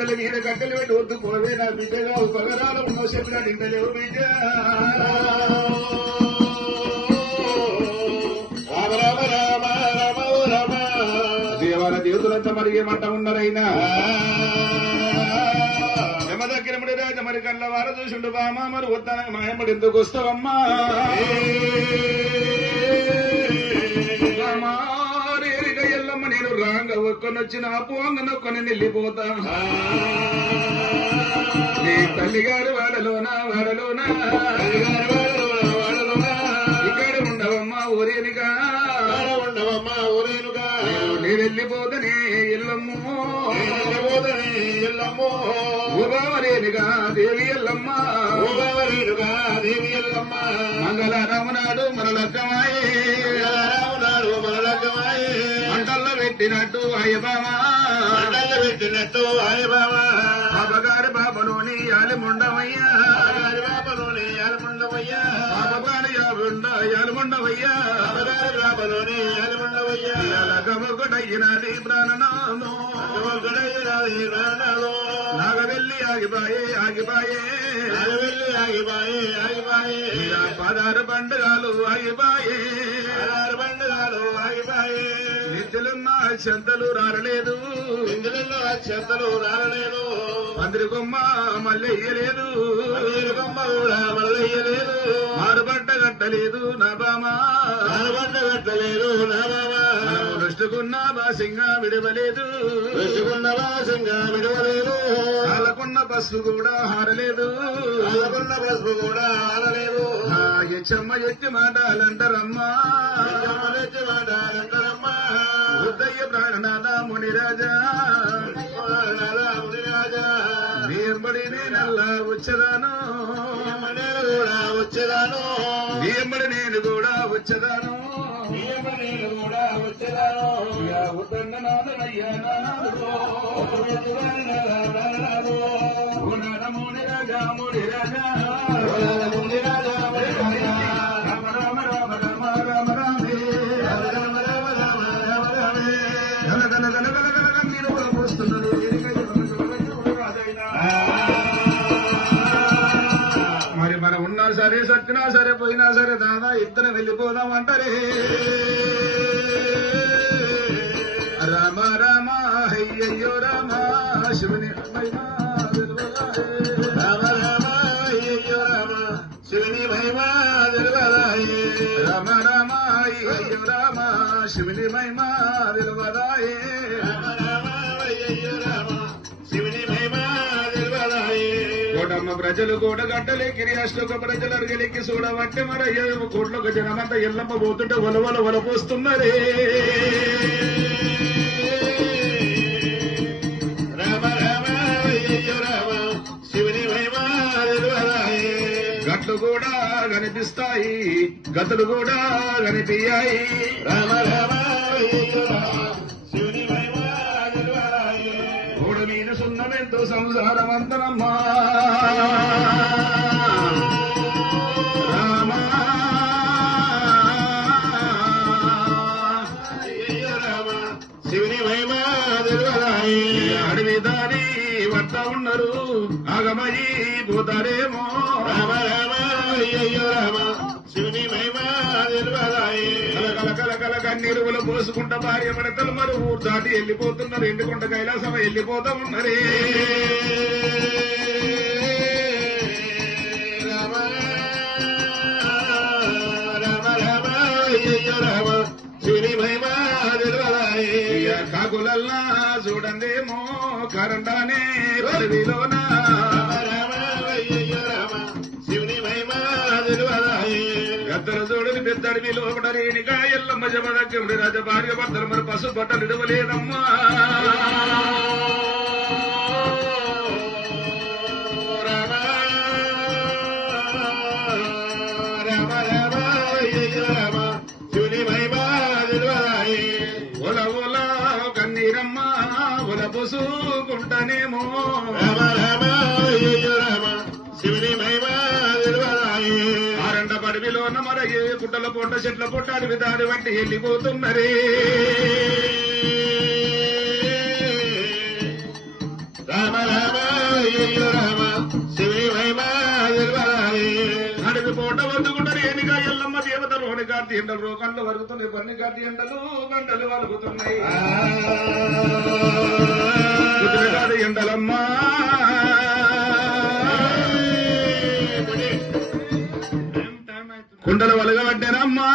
మెడల మీద కట్టెలు పెట్టి వద్దుకోవే నా బిడ్డగా పగరాలు ఉన్నో చెప్పిన నిండలేవు బిడ్డ రామ రామ రామ రామ దేవాల దేవతలంతా మరి ఏమంట ఉన్నారైనా యమదగ్గిరముడి రాజ మరి కళ్ళ వార చూసిండు బామా మరి వద్దానని మాయమ్మడి ఎందుకు వస్తావమ్మా ఎల్లమ్మ నేను రాంగ ఒక్కొనొచ్చిన పోంగ నొక్కొని వెళ్ళిపోతా నీ తల్లిగారు వాడలోనా ఇక్కడ ఉండవమ్మా ఊరేనుగా నేను వెళ్ళిపోతనే ఎల్లమ్మో ఊబావరేనుగా దేవి ఎల్లమ్మ మంగళరామనాడు మన లగ్గమాయే మంటల్లో పెట్టినట్టు అయ్యబామా బాబగారి బాబలోని యాలిముండవయ్యా యాలుముండవయ్యా లగ్గమొకటయ్యినది ప్రాణనామో నాగవెల్లి ఆగిపాయే పదారు పండుగలు ఆగిపాయే నిద్దులున్న చెంతలు రారలేదు అందరికొమ్మ మళ్ళీ ఇయ్యలేదు మారుబడ్డ కట్టలేదు నా బామా దృష్టికున్న బాసింగా విడవలేదు కాలకున్న బస్సు కూడా హారలేదు చెమ్మ ఎత్తి మాటలంటారమ్మా ఉద్దయ్య ప్రాణనాథ మునిరాజా నీర్బడి నేనల్లా వచ్చేదాను నీర్బడి నేను కూడా వచ్చేదాను ఉద్దండ నాదనయ్యా మునిరాజా మరి మనం ఉన్నా సరే సచ్చినా సరే పోయినా సరే దాదా ఇద్దరం వెళ్ళిపోదాం అంటారే రామ రామ అయ్యయ్యో రామ శివుని రామ రామ అయ్యయ్యో రామ శివుని మహిమా తెలివదాయే రామ రామ అయ్యయ్యో రామ శివుని మహిమా తెలివదాయే కోటమ్మ ప్రజలు కోటగట్టలే కిరియాశ్లోక ప్రజలు అరగలికి చూడబట్టే మరి కోట్లకు జనమంతా ఎల్లమ్మ పోతుంటే వలపోస్తున్నదే రామ రామ రామ శివుని మహిమా గట్లు కూడా కనిపిస్తాయి గతులు కూడా కనిపించాయి రామ రామ శివుని మహిమా మీద సున్నమెంతో సంసారమంతరమ్మా రామ శివుని మహిమా తెలివదాయి అడవి దారి వద్ద ఉన్నారు ఆగమయి పోతారేమో రామ రామ అయ్యయ్యో రామ శివుని మహిమా తెలివదాయి కలకల కన్నీరువులు పోసుకుంటా భార్య పడతలు మరి ఊరు దాటి వెళ్ళిపోతున్నారు ఎండుకుంట కైలాసం వెళ్ళిపోతా ఉన్నారే రామ రామ రామ అయ్యయ్యో రామ శివుని మహిమా తెలివదాయి కాకులల్లా చూడందేమో కరండానే పదవిలోనా రామ అయ్యయ్యో రామ శివుని మహిమా తెలివదాయి గద్దరు చూడని పెద్దడివి లోపల రేణిగా ఎల్లమ్మ జమదగ్గముడి రాజ భార్య భర్తలు మరి పశు బట్టలు ఇడవలేదమ్మా రామ రామ రామ రామ శివుని మహిమా తెలివదాయి ఒల ఒల కన్నీరమ్మ ఒల పొసుకుంటానేమో రామ రామ రామ శివుని మహిమా తెలివదాయి ఆరండ పడివిలోన మరగే గుట్టల పొట్ట చెట్ల పొట్ట అడవి దారి వంటి వెళ్ళిపోతున్నరే రామ రామ అయ్యో రామ శివుని మహిమ తెలియరాయే. అడుగు పూట వద్దుకుంటారు ఎన్నిక ఎల్లమ్మ దేవత రోని కార్తీ ఎండలు రోకండ్లు వరుగుతున్నాయి పన్ని కార్తీ ఎండలు గంటలు వరుగుతున్నాయి కాదు ఎండలమ్మా కుండలు వలగబట్టేనమ్మా